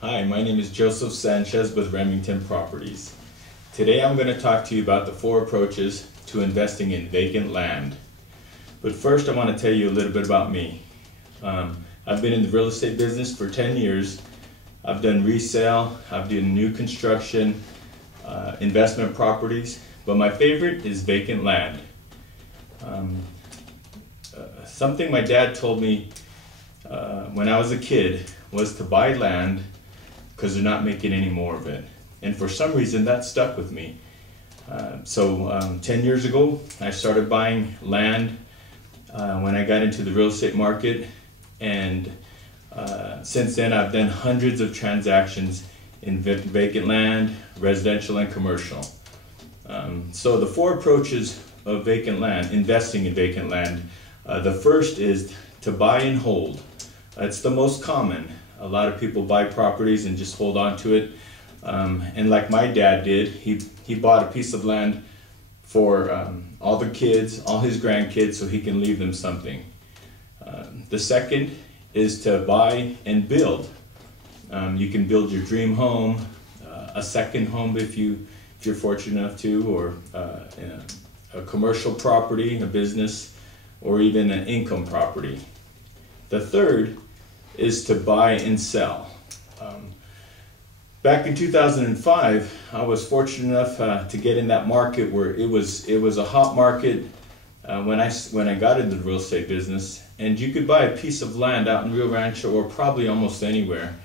Hi, my name is Joseph Sanchez with Remington Properties. Today I'm going to talk to you about the 4 approaches to investing in vacant land. But first I want to tell you a little bit about me. I've been in the real estate business for 10 years. I've done resale, I've done new construction, investment properties, but my favorite is vacant land. Something my dad told me when I was a kid was to buy land because they're not making any more of it. And for some reason that stuck with me. So 10 years ago I started buying land when I got into the real estate market, and since then I've done hundreds of transactions in vacant land, residential and commercial. So the 4 approaches of vacant land, investing in vacant land. The first is to buy and hold. It's the most common. A lot of people buy properties and just hold on to it. And like my dad did, he bought a piece of land for all the kids, all his grandkids, so he can leave them something. The second is to buy and build. You can build your dream home, a second home if you're fortunate enough to, or a commercial property, a business, or even an income property. The third is to buy and sell. Back in 2005, I was fortunate enough to get in that market where it was a hot market when I got into the real estate business, and you could buy a piece of land out in Rio Rancho or probably almost anywhere,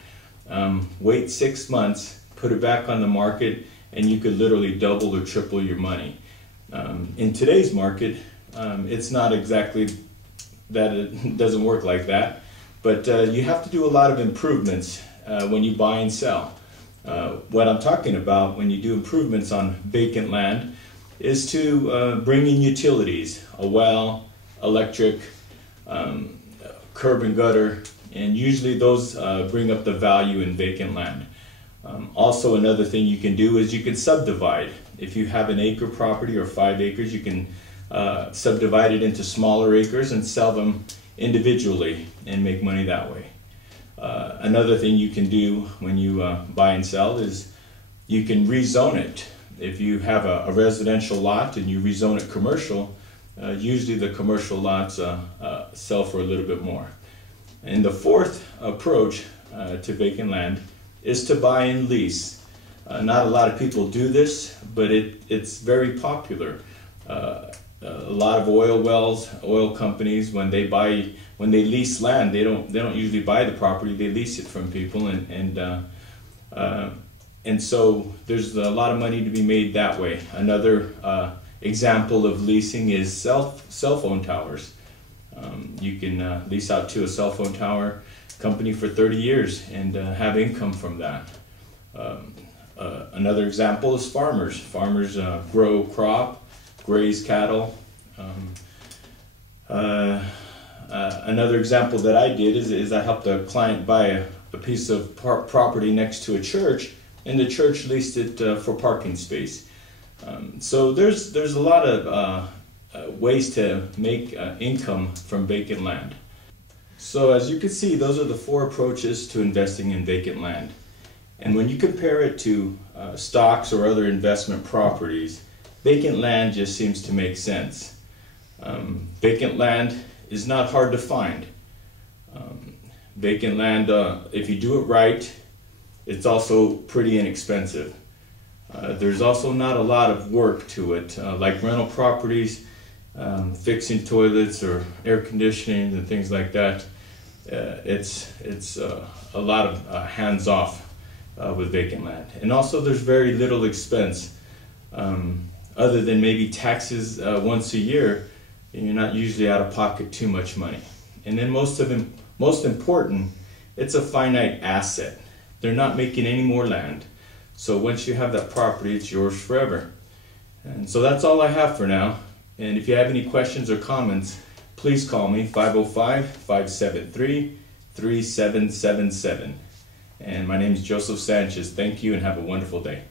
wait 6 months, put it back on the market, and you could literally double or triple your money. In today's market, it's not exactly that, it doesn't work like that, but you have to do a lot of improvements when you buy and sell. What I'm talking about when you do improvements on vacant land is to bring in utilities, a well, electric, curb and gutter, and usually those bring up the value in vacant land. Also, another thing you can do is you can subdivide. If you have an acre property or 5 acres, you can subdivide it into smaller acres and sell them individually and make money that way. Another thing you can do when you buy and sell is you can rezone it. If you have a residential lot and you rezone it commercial, usually the commercial lots sell for a little bit more. And the 4th approach to vacant land is to buy and lease. Not a lot of people do this, but it's very popular. A lot of oil wells, oil companies, when they lease land, they don't usually buy the property, they lease it from people, and so there's a lot of money to be made that way. Another example of leasing is cell phone towers. You can lease out to a cell phone tower company for 30 years and have income from that. Another example is farmers. Farmers grow crop, graze cattle. Another example that I did is I helped a client buy a piece of property next to a church, and the church leased it for parking space. So there's a lot of ways to make income from vacant land. So as you can see, those are the 4 approaches to investing in vacant land. And when you compare it to stocks or other investment properties, vacant land just seems to make sense. Vacant land is not hard to find. Vacant land, if you do it right, it's also pretty inexpensive. There's also not a lot of work to it, like rental properties, fixing toilets or air conditioning and things like that. It's a lot of hands-off with vacant land. And also there's very little expense. Other than maybe taxes once a year, and you're not usually out of pocket too much money. And then most important, it's a finite asset. They're not making any more land. So once you have that property, it's yours forever. And so that's all I have for now. And if you have any questions or comments, please call me 505-573-3777. And my name is Joseph Sanchez. Thank you and have a wonderful day.